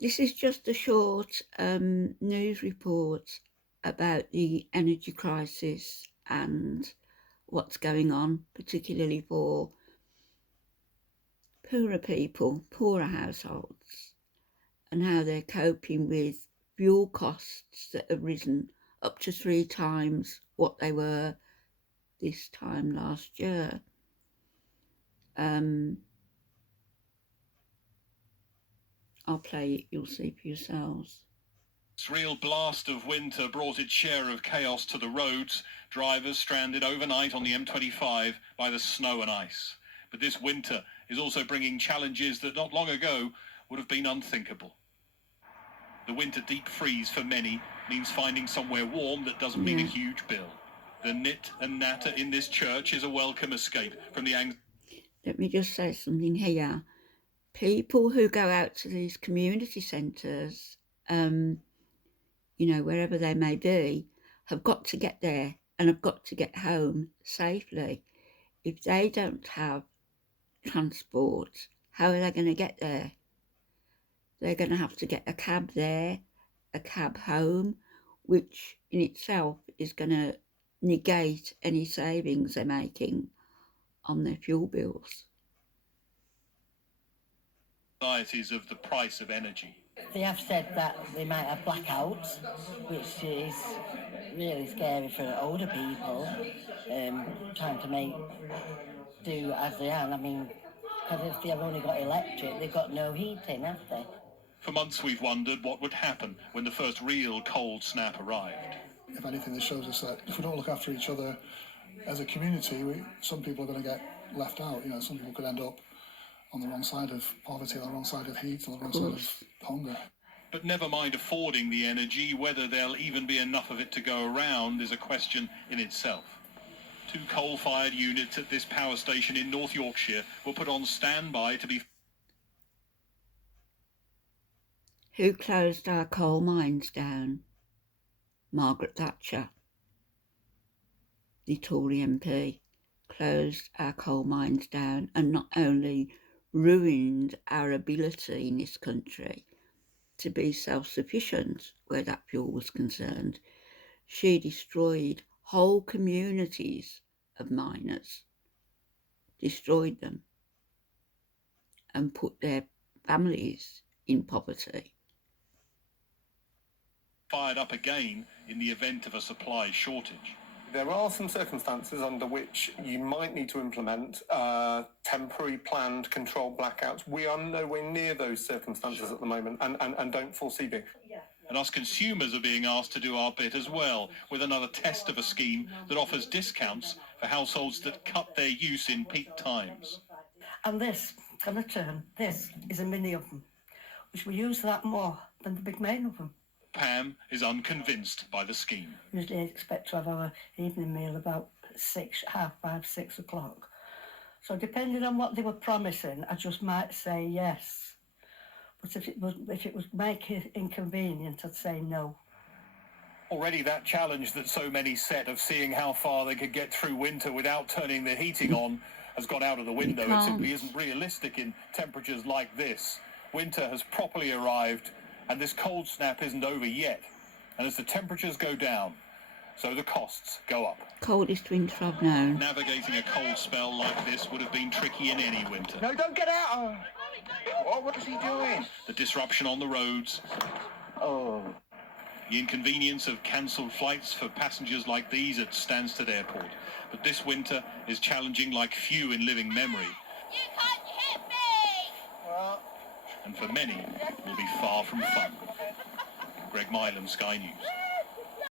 This is just a short news report about the energy crisis and what's going on, particularly for poorer people, poorer households, and how they're coping with fuel costs that have risen up to 3 times what they were this time last year. I'll play it, you'll see for yourselves. This real blast of winter brought its share of chaos to the roads, drivers stranded overnight on the M25 by the snow and ice. But this winter is also bringing challenges that not long ago would have been unthinkable. The winter deep freeze for many means finding somewhere warm that doesn't mean a huge bill. The knit and natter in this church is a welcome escape from the anxiety. Let me just say something here. People who go out to these community centres, wherever they may be, have got to get there and have got to get home safely. If they don't have transport, how are they going to get there? They're going to have to get a cab there, a cab home, which in itself is going to negate any savings they're making on their fuel bills. Anxieties of the price of energy. They have said that they might have blackouts, which is really scary for older people, trying to do as they are. I mean, because if they've only got electric, they've got no heating, have they? For months we've wondered what would happen when the first real cold snap arrived. If anything, this shows us that if we don't look after each other as a community, some people are going to get left out. Some people could end up on the wrong side of poverty, on the wrong side of heat, on the wrong side of hunger. But never mind affording the energy, whether there'll even be enough of it to go around is a question in itself. 2 coal-fired units at this power station in North Yorkshire were put on standby to be... Who closed our coal mines down? Margaret Thatcher, the Tory MP, closed our coal mines down and not only ruined our ability in this country to be self-sufficient where that fuel was concerned, she destroyed whole communities of miners, destroyed them and put their families in poverty. Fired up again in the event of a supply shortage. There are some circumstances under which you might need to implement temporary planned controlled blackouts. We are nowhere near those circumstances at the moment and don't foresee being. And us consumers are being asked to do our bit as well, with another test of a scheme that offers discounts for households that cut their use in peak times. And this, on a turn, this is a mini oven, which we use that more than the big main oven. Pam is unconvinced by the scheme. Usually I expect to have our evening meal about 5:30, 6 o'clock. So depending on what they were promising, I just might say yes. But if it would make it inconvenient, I'd say no. Already that challenge that so many set of seeing how far they could get through winter without turning the heating on has gone out of the window. It simply isn't realistic in temperatures like this. Winter has properly arrived, and this cold snap isn't over yet. And as the temperatures go down, so the costs go up. Coldest winter I've known. Navigating a cold spell like this would have been tricky in any winter. No, don't get out! What is he doing? The disruption on the roads. Oh. The inconvenience of cancelled flights for passengers like these at Stansted Airport. But this winter is challenging like few in living memory. You can't hit me! Well. And for many, will be far from fun. Greg Milam, Sky News.